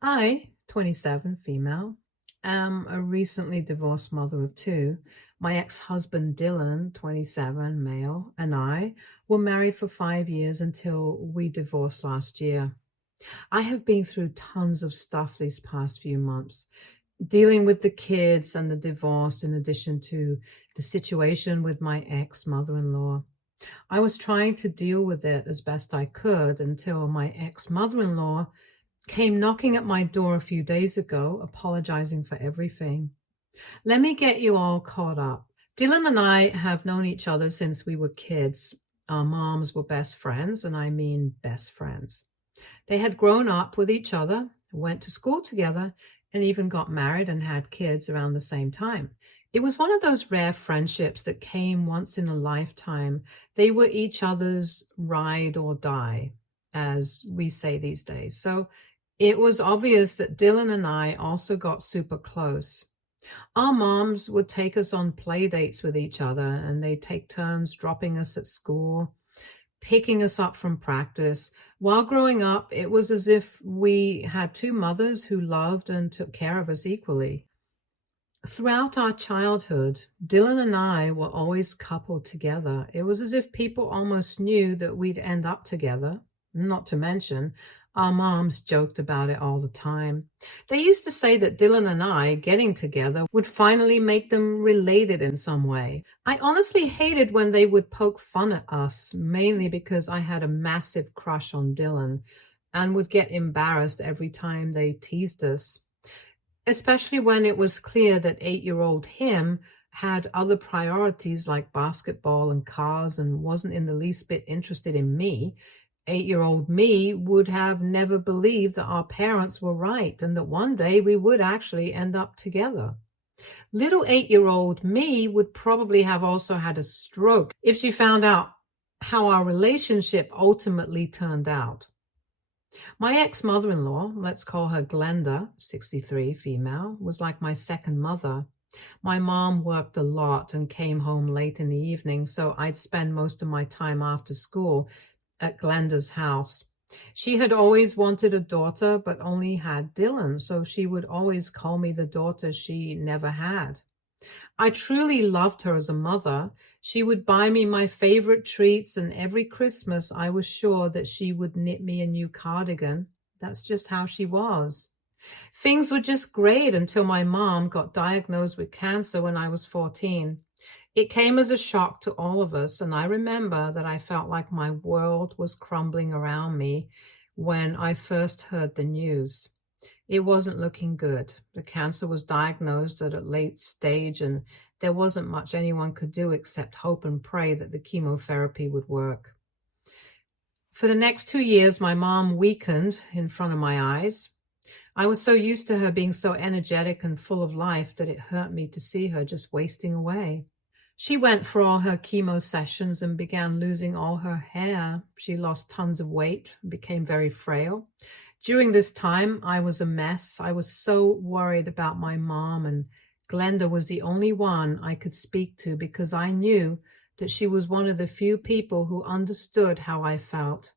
I, 27, female, am a recently divorced mother of two. My ex-husband Dylan, 27, male, and I were married for 5 years until we divorced last year. I have been through tons of stuff these past few months, dealing with the kids and the divorce, in addition to the situation with my ex-mother-in-law. I was trying to deal with it as best I could until my ex-mother-in-law came knocking at my door a few days ago, apologizing for everything. Let me get you all caught up. Dylan and I have known each other since we were kids. Our moms were best friends, and I mean best friends. They had grown up with each other, went to school together, and even got married and had kids around the same time. It was one of those rare friendships that came once in a lifetime. They were each other's ride or die, as we say these days. So it was obvious that Dylan and I also got super close. Our moms would take us on play dates with each other, and they'd take turns dropping us at school, picking us up from practice. While growing up, it was as if we had two mothers who loved and took care of us equally. Throughout our childhood, Dylan and I were always coupled together. It was as if people almost knew that we'd end up together. Not to mention, our moms joked about it all the time. They used to say that Dylan and I getting together would finally make them related in some way. I honestly hated when they would poke fun at us, mainly because I had a massive crush on Dylan and would get embarrassed every time they teased us, especially when it was clear that 8-year-old him had other priorities like basketball and cars and wasn't in the least bit interested in me. 8-year-old me would have never believed that our parents were right and that one day we would actually end up together. Little 8-year-old me would probably have also had a stroke if she found out how our relationship ultimately turned out. My ex-mother-in-law, let's call her Glenda, 63, female, was like my second mother. My mom worked a lot and came home late in the evening, so I'd spend most of my time after school at Glenda's house. She had always wanted a daughter, but only had Dylan, so she would always call me the daughter she never had. I truly loved her as a mother. She would buy me my favorite treats, and every Christmas I was sure that she would knit me a new cardigan. That's just how she was. Things were just great until my mom got diagnosed with cancer when I was 14. It came as a shock to all of us, and I remember that I felt like my world was crumbling around me when I first heard the news. It wasn't looking good. The cancer was diagnosed at a late stage, and there wasn't much anyone could do except hope and pray that the chemotherapy would work. For the next 2 years, my mom weakened in front of my eyes. I was so used to her being so energetic and full of life that it hurt me to see her just wasting away. She went for all her chemo sessions and began losing all her hair. She lost tons of weight, became very frail. During this time, I was a mess. I was so worried about my mom, and Glenda was the only one I could speak to because I knew that she was one of the few people who understood how I felt.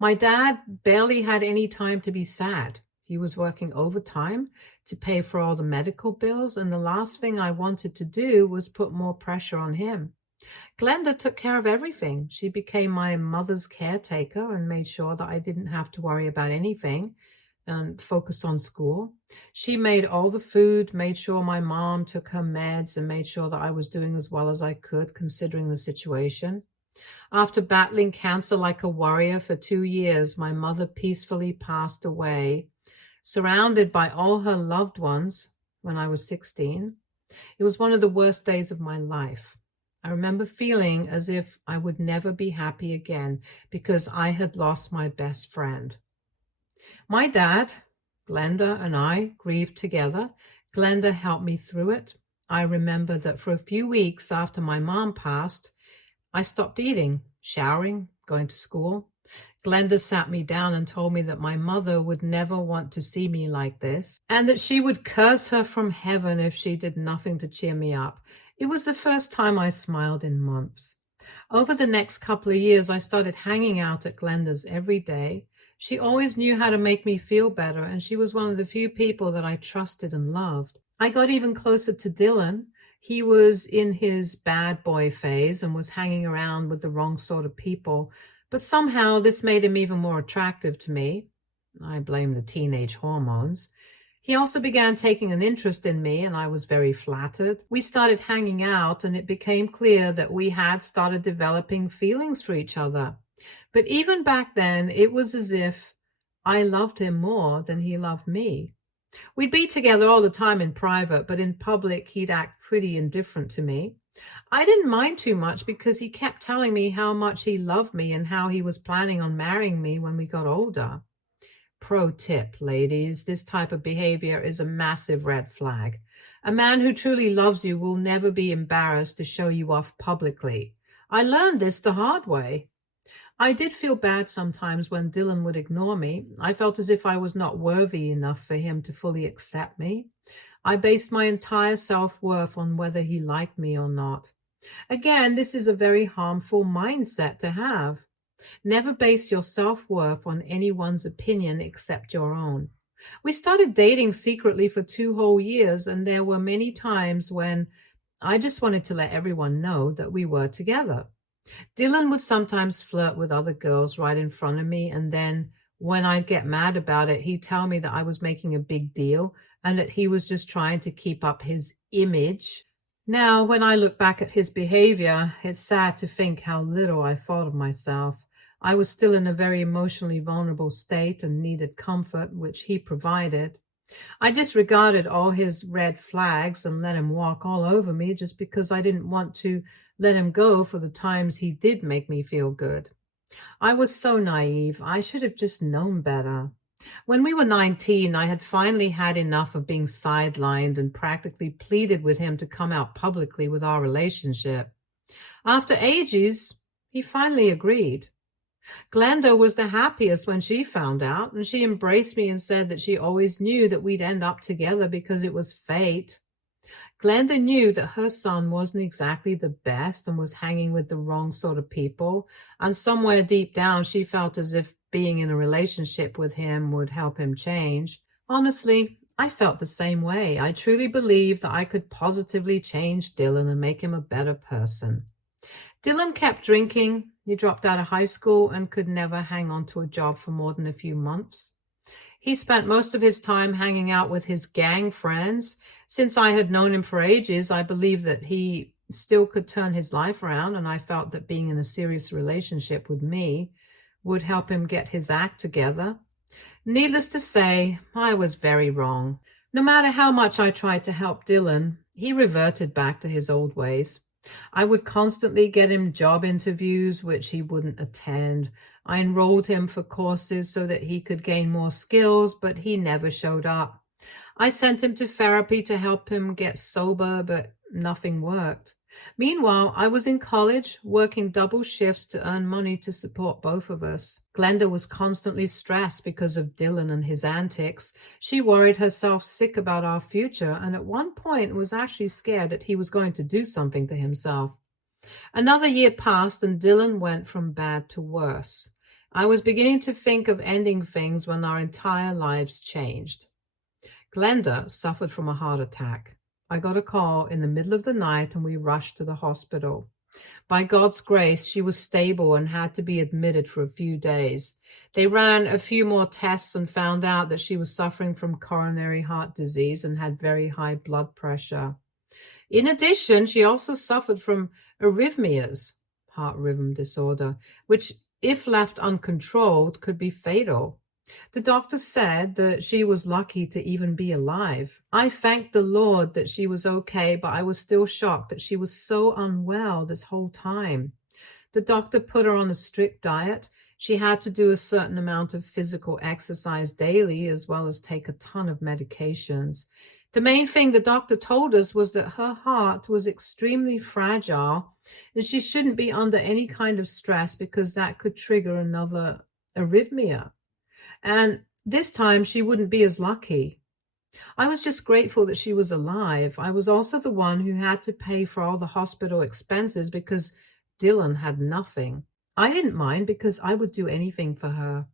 My dad barely had any time to be sad. He was working overtime to pay for all the medical bills, and the last thing I wanted to do was put more pressure on him. Glenda took care of everything. She became my mother's caretaker and made sure that I didn't have to worry about anything and focus on school. She made all the food, made sure my mom took her meds, and made sure that I was doing as well as I could considering the situation. After battling cancer like a warrior for 2 years, my mother peacefully passed away, surrounded by all her loved ones when I was 16. It was one of the worst days of my life. I remember feeling as if I would never be happy again because I had lost my best friend. My dad, Glenda, and I grieved together. Glenda helped me through it. I remember that for a few weeks after my mom passed, I stopped eating, showering, going to school. Glenda sat me down and told me that my mother would never want to see me like this, and that she would curse her from heaven if she did nothing to cheer me up. It was the first time I smiled in months. Over the next couple of years, I started hanging out at Glenda's every day. She always knew how to make me feel better, and she was one of the few people that I trusted and loved. I got even closer to Dylan. He was in his bad boy phase and was hanging around with the wrong sort of people, but somehow this made him even more attractive to me. I blame the teenage hormones. He also began taking an interest in me, and I was very flattered. We started hanging out, and it became clear that we had started developing feelings for each other. But even back then, it was as if I loved him more than he loved me. We'd be together all the time in private, but in public, he'd act pretty indifferent to me. I didn't mind too much because he kept telling me how much he loved me and how he was planning on marrying me when we got older. Pro tip, ladies, this type of behavior is a massive red flag. A man who truly loves you will never be embarrassed to show you off publicly. I learned this the hard way. I did feel bad sometimes when Dylan would ignore me. I felt as if I was not worthy enough for him to fully accept me. I based my entire self-worth on whether he liked me or not. Again, this is a very harmful mindset to have. Never base your self-worth on anyone's opinion except your own. We started dating secretly for 2 whole years, and there were many times when I just wanted to let everyone know that we were together. Dylan would sometimes flirt with other girls right in front of me, and then when I'd get mad about it, he'd tell me that I was making a big deal and that he was just trying to keep up his image. Now, when I look back at his behavior, it's sad to think how little I thought of myself. I was still in a very emotionally vulnerable state and needed comfort, which he provided. I disregarded all his red flags and let him walk all over me just because I didn't want to let him go for the times he did make me feel good. I was so naive. I should have just known better. When we were 19, I had finally had enough of being sidelined and practically pleaded with him to come out publicly with our relationship. After ages, he finally agreed. Glenda was the happiest when she found out, and she embraced me and said that she always knew that we'd end up together because it was fate. Glenda knew that her son wasn't exactly the best and was hanging with the wrong sort of people, and somewhere deep down she felt as if being in a relationship with him would help him change. Honestly, I felt the same way. I truly believed that I could positively change Dylan and make him a better person. Dylan kept drinking. He dropped out of high school and could never hang on to a job for more than a few months. He spent most of his time hanging out with his gang friends. Since I had known him for ages, I believed that he still could turn his life around, and I felt that being in a serious relationship with me would help him get his act together. Needless to say, I was very wrong. No matter how much I tried to help Dylan, he reverted back to his old ways. I would constantly get him job interviews, which he wouldn't attend. I enrolled him for courses so that he could gain more skills, but he never showed up. I sent him to therapy to help him get sober, but nothing worked. Meanwhile, I was in college, working double shifts to earn money to support both of us. Glenda was constantly stressed because of Dylan and his antics. She worried herself sick about our future, and at one point was actually scared that he was going to do something to himself. Another year passed, and Dylan went from bad to worse. I was beginning to think of ending things when our entire lives changed. Glenda suffered from a heart attack. I got a call in the middle of the night and we rushed to the hospital. By God's grace, she was stable and had to be admitted for a few days. They ran a few more tests and found out that she was suffering from coronary heart disease and had very high blood pressure. In addition, she also suffered from arrhythmias, heart rhythm disorder, which, if left uncontrolled, could be fatal. The doctor said that she was lucky to even be alive. I thanked the Lord that she was okay, but I was still shocked that she was so unwell this whole time. The doctor put her on a strict diet. She had to do a certain amount of physical exercise daily, as well as take a ton of medications. The main thing the doctor told us was that her heart was extremely fragile and she shouldn't be under any kind of stress because that could trigger another arrhythmia. And this time she wouldn't be as lucky. I was just grateful that she was alive. I was also the one who had to pay for all the hospital expenses because Dylan had nothing. I didn't mind because I would do anything for her.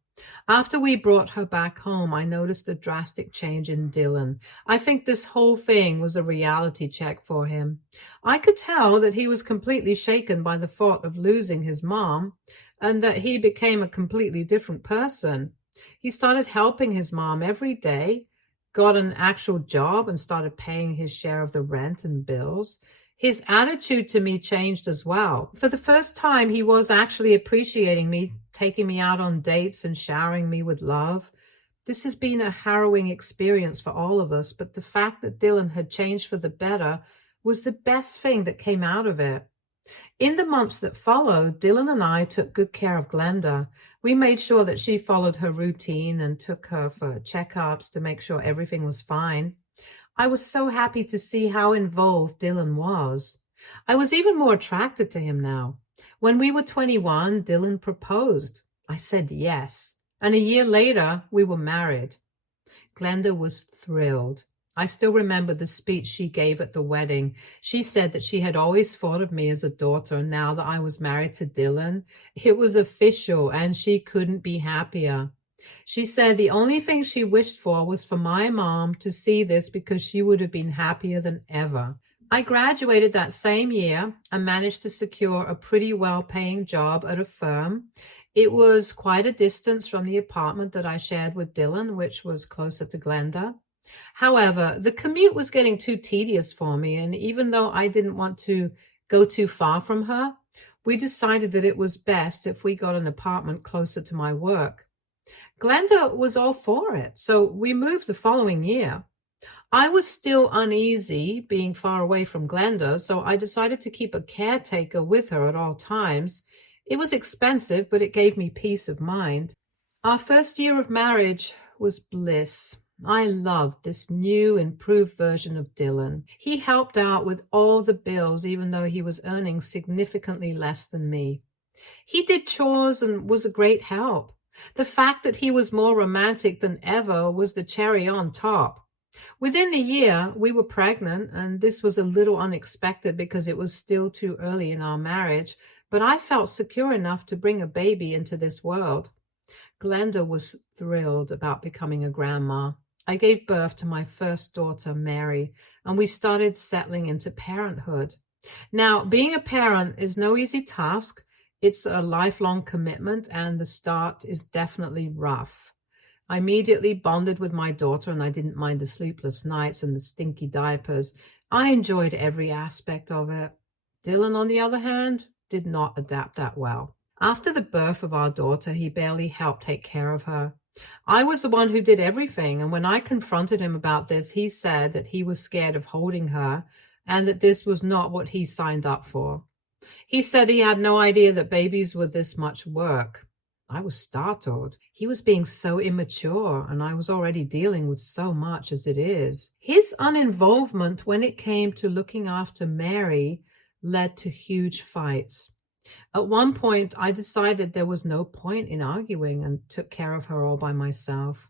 After we brought her back home, I noticed a drastic change in Dylan. I think this whole thing was a reality check for him. I could tell that he was completely shaken by the thought of losing his mom and that he became a completely different person. He started helping his mom every day, got an actual job, and started paying his share of the rent and bills. His attitude to me changed as well. For the first time, he was actually appreciating me, taking me out on dates and showering me with love. This has been a harrowing experience for all of us, but the fact that Dylan had changed for the better was the best thing that came out of it. In the months that followed, Dylan and I took good care of Glenda. We made sure that she followed her routine and took her for checkups to make sure everything was fine. I was so happy to see how involved Dylan was. I was even more attracted to him now. When we were 21, Dylan proposed. I said yes, and a year later, we were married. Glenda was thrilled. I still remember the speech she gave at the wedding. She said that she had always thought of me as a daughter, and now that I was married to Dylan, it was official, and she couldn't be happier. She said the only thing she wished for was for my mom to see this because she would have been happier than ever. I graduated that same year and managed to secure a pretty well-paying job at a firm. It was quite a distance from the apartment that I shared with Dylan, which was closer to Glenda. However, the commute was getting too tedious for me, and even though I didn't want to go too far from her, we decided that it was best if we got an apartment closer to my work. Glenda was all for it, so we moved the following year. I was still uneasy being far away from Glenda, so I decided to keep a caretaker with her at all times. It was expensive, but it gave me peace of mind. Our first year of marriage was bliss. I loved this new, improved version of Dylan. He helped out with all the bills, even though he was earning significantly less than me. He did chores and was a great help. The fact that he was more romantic than ever was the cherry on top. Within a year, we were pregnant, and this was a little unexpected because it was still too early in our marriage, but I felt secure enough to bring a baby into this world. Glenda was thrilled about becoming a grandma. I gave birth to my first daughter, Mary, and we started settling into parenthood. Now, being a parent is no easy task. It's a lifelong commitment, and the start is definitely rough. I immediately bonded with my daughter, and I didn't mind the sleepless nights and the stinky diapers. I enjoyed every aspect of it. Dylan, on the other hand, did not adapt that well. After the birth of our daughter, he barely helped take care of her. I was the one who did everything, and when I confronted him about this, he said that he was scared of holding her and that this was not what he signed up for. He said he had no idea that babies were this much work. I was startled. He was being so immature, and I was already dealing with so much as it is. His uninvolvement when it came to looking after Mary led to huge fights. At one point, I decided there was no point in arguing and took care of her all by myself.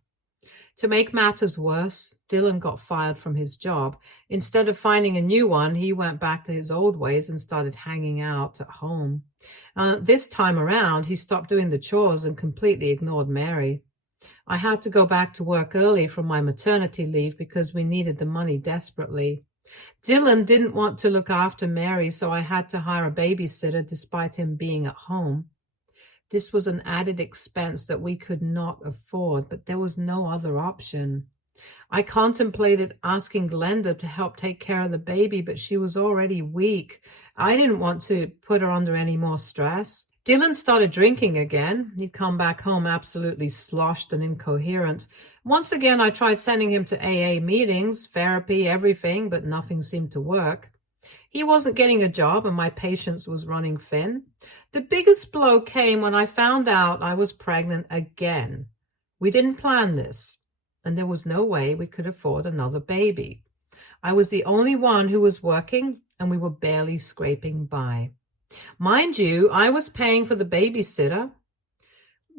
To make matters worse, Dylan got fired from his job. Instead of finding a new one, he went back to his old ways and started hanging out at home. This time around, he stopped doing the chores and completely ignored Mary. I had to go back to work early from my maternity leave because we needed the money desperately. Dylan didn't want to look after Mary, so I had to hire a babysitter despite him being at home. This was an added expense that we could not afford, but there was no other option. I contemplated asking Glenda to help take care of the baby, but she was already weak. I didn't want to put her under any more stress. Dylan started drinking again. He'd come back home absolutely sloshed and incoherent. Once again, I tried sending him to AA meetings, therapy, everything, but nothing seemed to work. He wasn't getting a job, and my patience was running thin. The biggest blow came when I found out I was pregnant again. We didn't plan this, and there was no way we could afford another baby. I was the only one who was working, and we were barely scraping by. Mind you, I was paying for the babysitter,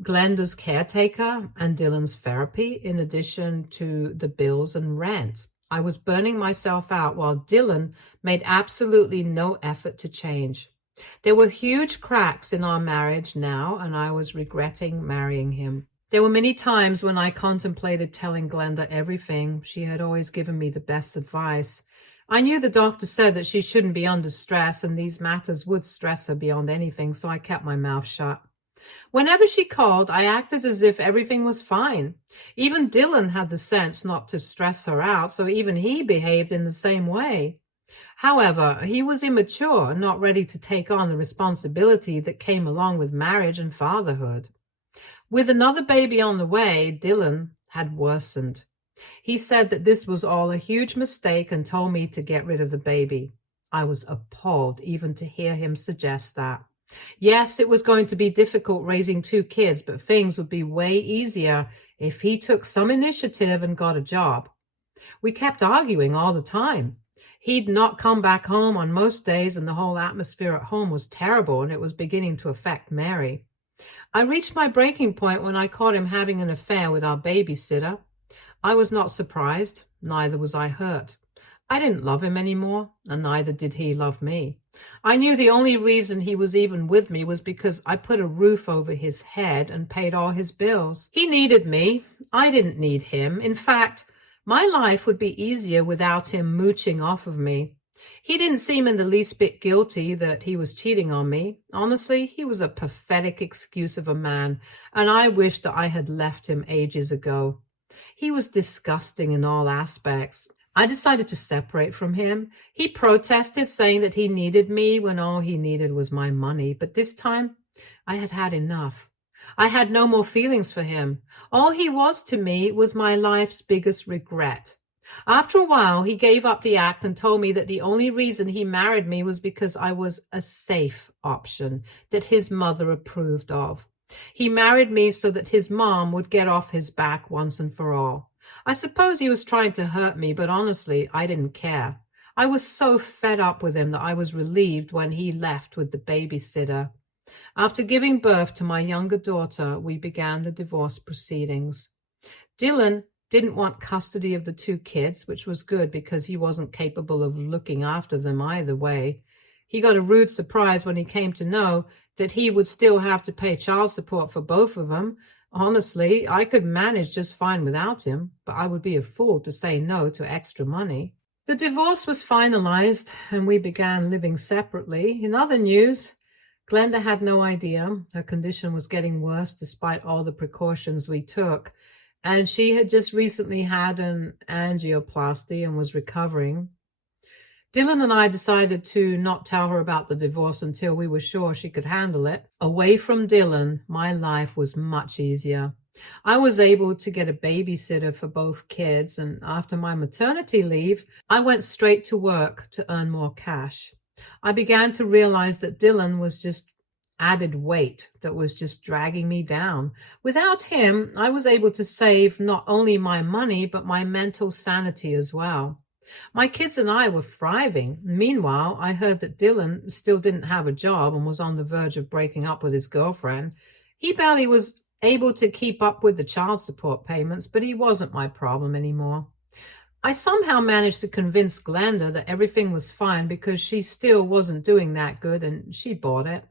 Glenda's caretaker, and Dylan's therapy, in addition to the bills and rent. I was burning myself out while Dylan made absolutely no effort to change. There were huge cracks in our marriage now, and I was regretting marrying him. There were many times when I contemplated telling Glenda everything. She had always given me the best advice. I knew the doctor said that she shouldn't be under stress, and these matters would stress her beyond anything, so I kept my mouth shut. Whenever she called, I acted as if everything was fine. Even Dylan had the sense not to stress her out, so even he behaved in the same way. However, he was immature, not ready to take on the responsibility that came along with marriage and fatherhood. With another baby on the way, Dylan had worsened. He said that this was all a huge mistake and told me to get rid of the baby. I was appalled even to hear him suggest that. Yes, it was going to be difficult raising 2 kids, but things would be way easier if he took some initiative and got a job. We kept arguing all the time. He'd not come back home on most days, and the whole atmosphere at home was terrible, and it was beginning to affect Mary. I reached my breaking point when I caught him having an affair with our babysitter. I was not surprised, neither was I hurt. I didn't love him anymore, and neither did he love me. I knew the only reason he was even with me was because I put a roof over his head and paid all his bills. He needed me. I didn't need him. In fact, my life would be easier without him mooching off of me. He didn't seem in the least bit guilty that he was cheating on me. Honestly, he was a pathetic excuse of a man, and I wished that I had left him ages ago. He was disgusting in all aspects. I decided to separate from him. He protested, saying that he needed me when all he needed was my money. But this time, I had had enough. I had no more feelings for him. All he was to me was my life's biggest regret. After a while, he gave up the act and told me that the only reason he married me was because I was a safe option that his mother approved of. He married me so that his mom would get off his back once and for all. I suppose he was trying to hurt me, but honestly, I didn't care. I was so fed up with him that I was relieved when he left with the babysitter. After giving birth to my younger daughter, we began the divorce proceedings. Dylan didn't want custody of the 2 kids, which was good because he wasn't capable of looking after them either way. He got a rude surprise when he came to know that he would still have to pay child support for both of them. Honestly, I could manage just fine without him, but I would be a fool to say no to extra money. The divorce was finalized, and we began living separately. In other news, Glenda had no idea her condition was getting worse despite all the precautions we took, and she had just recently had an angioplasty and was recovering. Dylan and I decided to not tell her about the divorce until we were sure she could handle it. Away from Dylan, my life was much easier. I was able to get a babysitter for both kids, and after my maternity leave, I went straight to work to earn more cash. I began to realize that Dylan was just added weight that was just dragging me down. Without him, I was able to save not only my money, but my mental sanity as well. My kids and I were thriving. Meanwhile, I heard that Dylan still didn't have a job and was on the verge of breaking up with his girlfriend. He barely was able to keep up with the child support payments, but he wasn't my problem anymore. I somehow managed to convince Glenda that everything was fine because she still wasn't doing that good, and she bought it.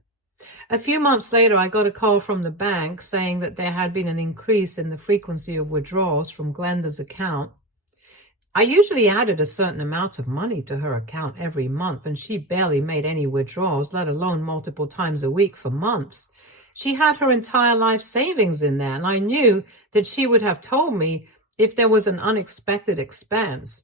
A few months later, I got a call from the bank saying that there had been an increase in the frequency of withdrawals from Glenda's account. I usually added a certain amount of money to her account every month, and she barely made any withdrawals, let alone multiple times a week for months. She had her entire life savings in there, and I knew that she would have told me if there was an unexpected expense.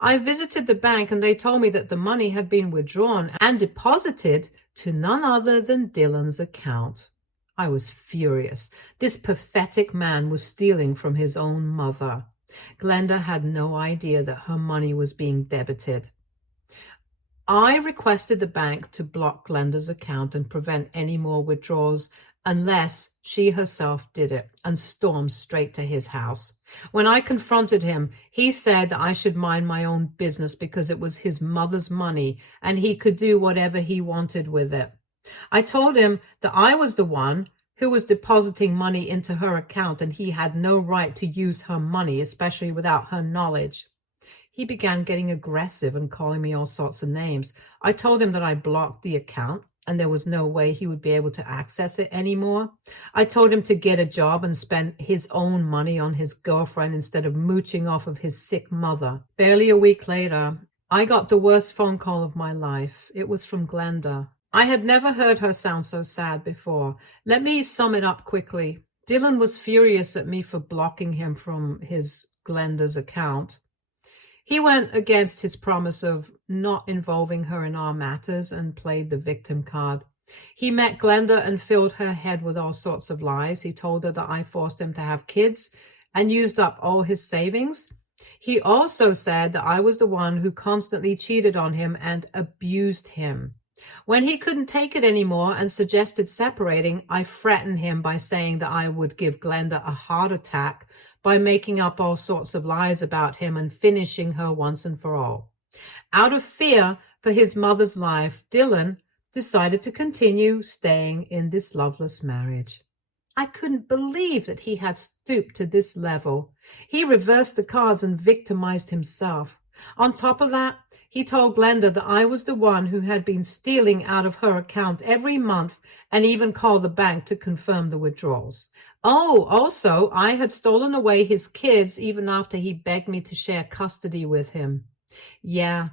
I visited the bank, and they told me that the money had been withdrawn and deposited to none other than Dylan's account. I was furious. This pathetic man was stealing from his own mother. Glenda had no idea that her money was being debited. I requested the bank to block Glenda's account and prevent any more withdrawals unless she herself did it, and stormed straight to his house. When I confronted him, he said that I should mind my own business because it was his mother's money and he could do whatever he wanted with it. I told him that I was the one who was depositing money into her account and he had no right to use her money, especially without her knowledge. He began getting aggressive and calling me all sorts of names. I told him that I blocked the account and there was no way he would be able to access it anymore. I told him to get a job and spend his own money on his girlfriend instead of mooching off of his sick mother. Barely a week later, I got the worst phone call of my life. It was from Glenda. I had never heard her sound so sad before. Let me sum it up quickly. Dylan was furious at me for blocking him from his Glenda's account. He went against his promise of not involving her in our matters and played the victim card. He met Glenda and filled her head with all sorts of lies. He told her that I forced him to have kids and used up all his savings. He also said that I was the one who constantly cheated on him and abused him. When he couldn't take it anymore and suggested separating, I threatened him by saying that I would give Glenda a heart attack by making up all sorts of lies about him and finishing her once and for all. Out of fear for his mother's life, Dylan decided to continue staying in this loveless marriage. I couldn't believe that he had stooped to this level. He reversed the cards and victimized himself. On top of that, he told Glenda that I was the one who had been stealing out of her account every month and even called the bank to confirm the withdrawals. Oh, also, I had stolen away his kids even after he begged me to share custody with him. Yeah,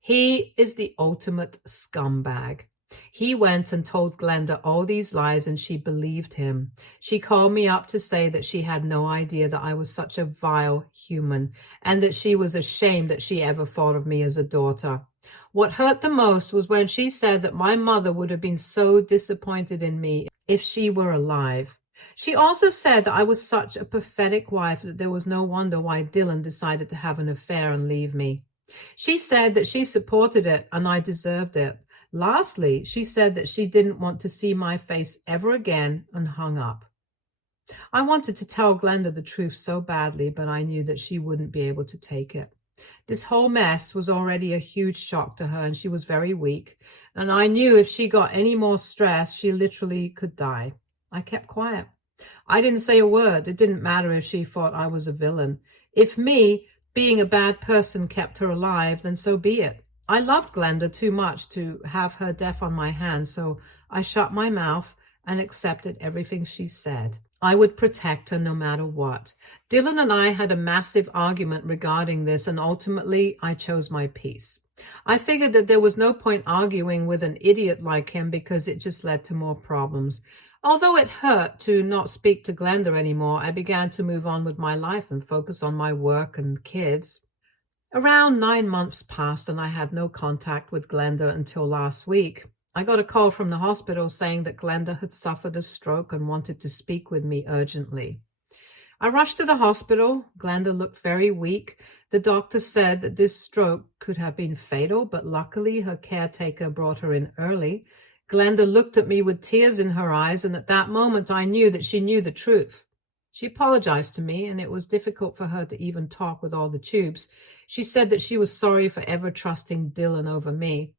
he is the ultimate scumbag. He went and told Glenda all these lies and she believed him. She called me up to say that she had no idea that I was such a vile human and that she was ashamed that she ever thought of me as a daughter. What hurt the most was when she said that my mother would have been so disappointed in me if she were alive. She also said that I was such a pathetic wife that there was no wonder why Dylan decided to have an affair and leave me. She said that she supported it and I deserved it. Lastly, she said that she didn't want to see my face ever again and hung up. I wanted to tell Glenda the truth so badly, but I knew that she wouldn't be able to take it. This whole mess was already a huge shock to her and she was very weak. And I knew if she got any more stress, she literally could die. I kept quiet. I didn't say a word. It didn't matter if she thought I was a villain. If me, being a bad person, kept her alive, then so be it. I loved Glenda too much to have her death on my hands, so I shut my mouth and accepted everything she said. I would protect her no matter what. Dylan and I had a massive argument regarding this, and ultimately I chose my peace. I figured that there was no point arguing with an idiot like him because it just led to more problems. Although it hurt to not speak to Glenda anymore, I began to move on with my life and focus on my work and kids. Around 9 months passed and I had no contact with Glenda until last week. I got a call from the hospital saying that Glenda had suffered a stroke and wanted to speak with me urgently. I rushed to the hospital. Glenda looked very weak. The doctor said that this stroke could have been fatal, but luckily her caretaker brought her in early. Glenda looked at me with tears in her eyes, and at that moment I knew that she knew the truth. She apologized to me, and it was difficult for her to even talk with all the tubes. She said that she was sorry for ever trusting Dylan over me.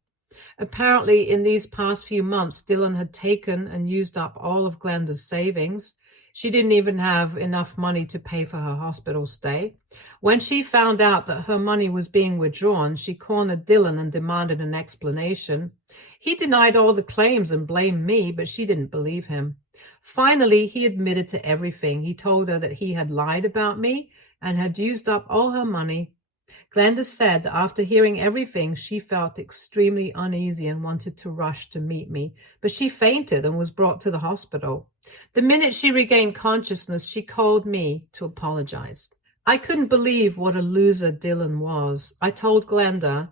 Apparently, in these past few months, Dylan had taken and used up all of Glenda's savings. She didn't even have enough money to pay for her hospital stay. When she found out that her money was being withdrawn, she cornered Dylan and demanded an explanation. He denied all the claims and blamed me, but she didn't believe him. Finally, he admitted to everything. He told her that he had lied about me and had used up all her money. Glenda said that after hearing everything, she felt extremely uneasy and wanted to rush to meet me, but she fainted and was brought to the hospital. The minute she regained consciousness, she called me to apologize. I couldn't believe what a loser Dylan was. I told Glenda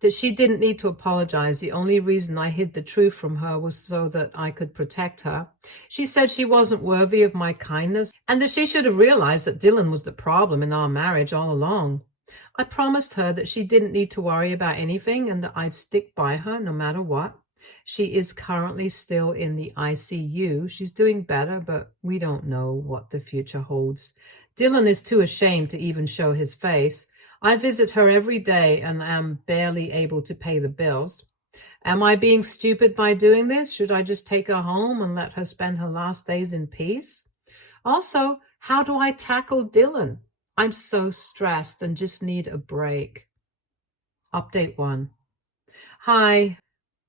that she didn't need to apologize. The only reason I hid the truth from her was so that I could protect her. She said she wasn't worthy of my kindness and that she should have realized that Dylan was the problem in our marriage all along. I promised her that she didn't need to worry about anything and that I'd stick by her no matter what. She is currently still in the ICU. She's doing better, but we don't know what the future holds. Dylan is too ashamed to even show his face. I visit her every day and am barely able to pay the bills. Am I being stupid by doing this? Should I just take her home and let her spend her last days in peace? Also, how do I tackle Dylan? I'm so stressed and just need a break. Update 1. Hi.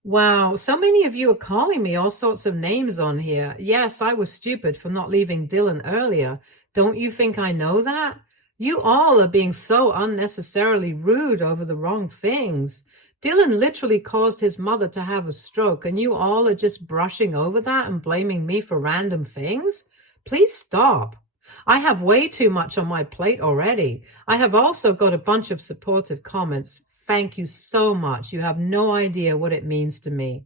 Wow, so many of you are calling me all sorts of names on here. Yes, I was stupid for not leaving Dylan earlier. Don't you think I know that? You all are being so unnecessarily rude over the wrong things. Dylan literally caused his mother to have a stroke, and you all are just brushing over that and blaming me for random things? Please stop. I have way too much on my plate already. I have also got a bunch of supportive comments. Thank you so much. You have no idea what it means to me.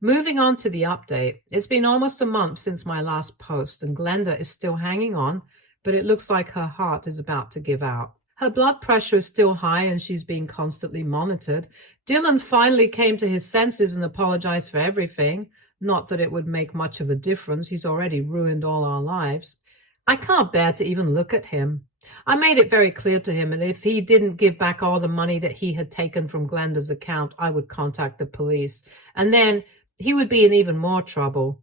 Moving on to the update. It's been almost a month since my last post, and Glenda is still hanging on, but it looks like her heart is about to give out. Her blood pressure is still high and she's being constantly monitored. Dylan finally came to his senses and apologized for everything. Not that it would make much of a difference. He's already ruined all our lives. I can't bear to even look at him. I made it very clear to him, and if he didn't give back all the money that he had taken from Glenda's account, I would contact the police. And then he would be in even more trouble.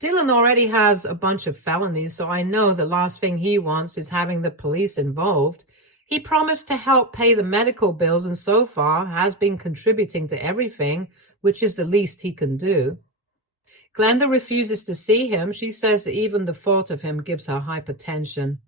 Dylan already has a bunch of felonies, so I know the last thing he wants is having the police involved. He promised to help pay the medical bills and so far has been contributing to everything, which is the least he can do. Glenda refuses to see him. She says that even the thought of him gives her hypertension.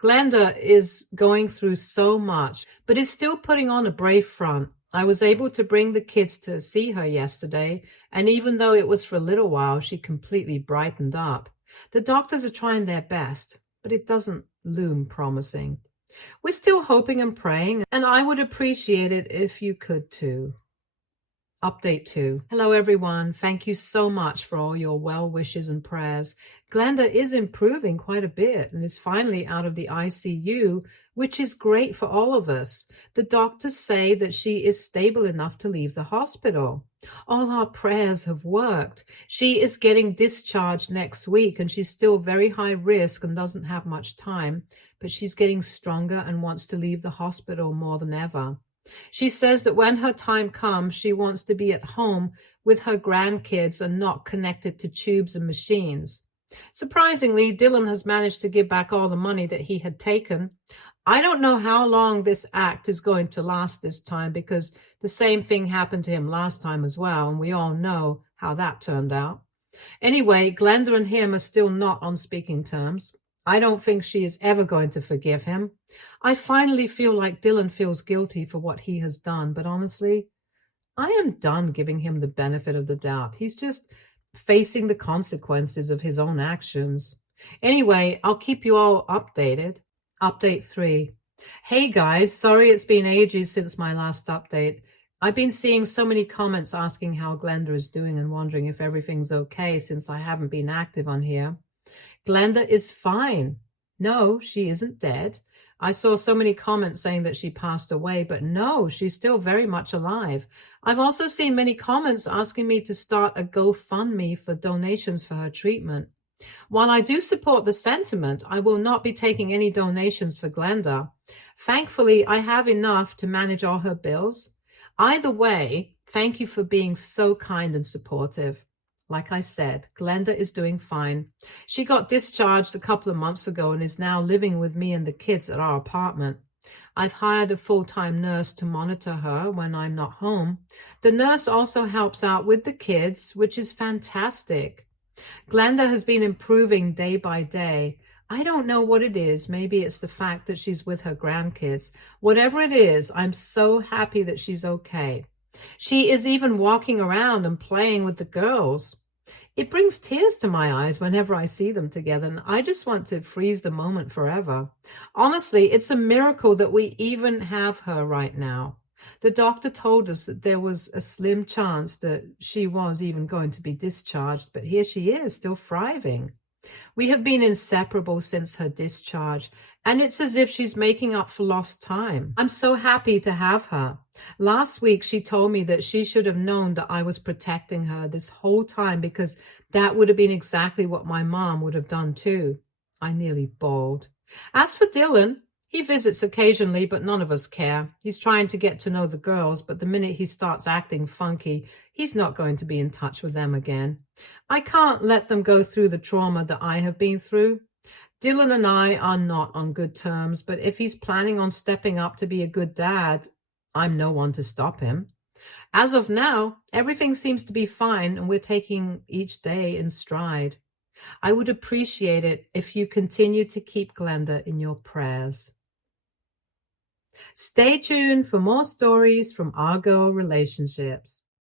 Glenda is going through so much, but is still putting on a brave front. I was able to bring the kids to see her yesterday, and even though it was for a little while, she completely brightened up. The doctors are trying their best, but it doesn't loom promising. We're still hoping and praying, and I would appreciate it if you could too. Update 2. Hello everyone. Thank you so much for all your well wishes and prayers. Glenda is improving quite a bit and is finally out of the ICU, which is great for all of us. The doctors say that she is stable enough to leave the hospital. All our prayers have worked. She is getting discharged next week and she's still very high risk and doesn't have much time, but she's getting stronger and wants to leave the hospital more than ever. She says that when her time comes, she wants to be at home with her grandkids and not connected to tubes and machines. Surprisingly, Dylan has managed to give back all the money that he had taken. I don't know how long this act is going to last this time because the same thing happened to him last time as well, and we all know how that turned out. Anyway, Glenda and him are still not on speaking terms. I don't think she is ever going to forgive him. I finally feel like Dylan feels guilty for what he has done, but honestly, I am done giving him the benefit of the doubt. He's just facing the consequences of his own actions. Anyway, I'll keep you all updated. Update 3. Hey guys, sorry it's been ages since my last update. I've been seeing so many comments asking how Glenda is doing and wondering if everything's okay since I haven't been active on here. Glenda is fine. No, she isn't dead. I saw so many comments saying that she passed away, but no, she's still very much alive. I've also seen many comments asking me to start a GoFundMe for donations for her treatment. While I do support the sentiment, I will not be taking any donations for Glenda. Thankfully, I have enough to manage all her bills. Either way, thank you for being so kind and supportive. Like I said, Glenda is doing fine. She got discharged a couple of months ago and is now living with me and the kids at our apartment. I've hired a full-time nurse to monitor her when I'm not home. The nurse also helps out with the kids, which is fantastic. Glenda has been improving day by day. I don't know what it is. Maybe it's the fact that she's with her grandkids. Whatever it is, I'm so happy that she's okay. She is even walking around and playing with the girls. It brings tears to my eyes whenever I see them together, and I just want to freeze the moment forever. Honestly, it's a miracle that we even have her right now. The doctor told us that there was a slim chance that she was even going to be discharged, but here she is, still thriving. We have been inseparable since her discharge, and it's as if she's making up for lost time. I'm so happy to have her. Last week, she told me that she should have known that I was protecting her this whole time because that would have been exactly what my mom would have done too. I nearly bawled. As for Dylan, he visits occasionally, but none of us care. He's trying to get to know the girls, but the minute he starts acting funky, he's not going to be in touch with them again. I can't let them go through the trauma that I have been through. Dylan and I are not on good terms, but if he's planning on stepping up to be a good dad, I'm no one to stop him. As of now, everything seems to be fine and we're taking each day in stride. I would appreciate it if you continue to keep Glenda in your prayers. Stay tuned for more stories from our girl relationships.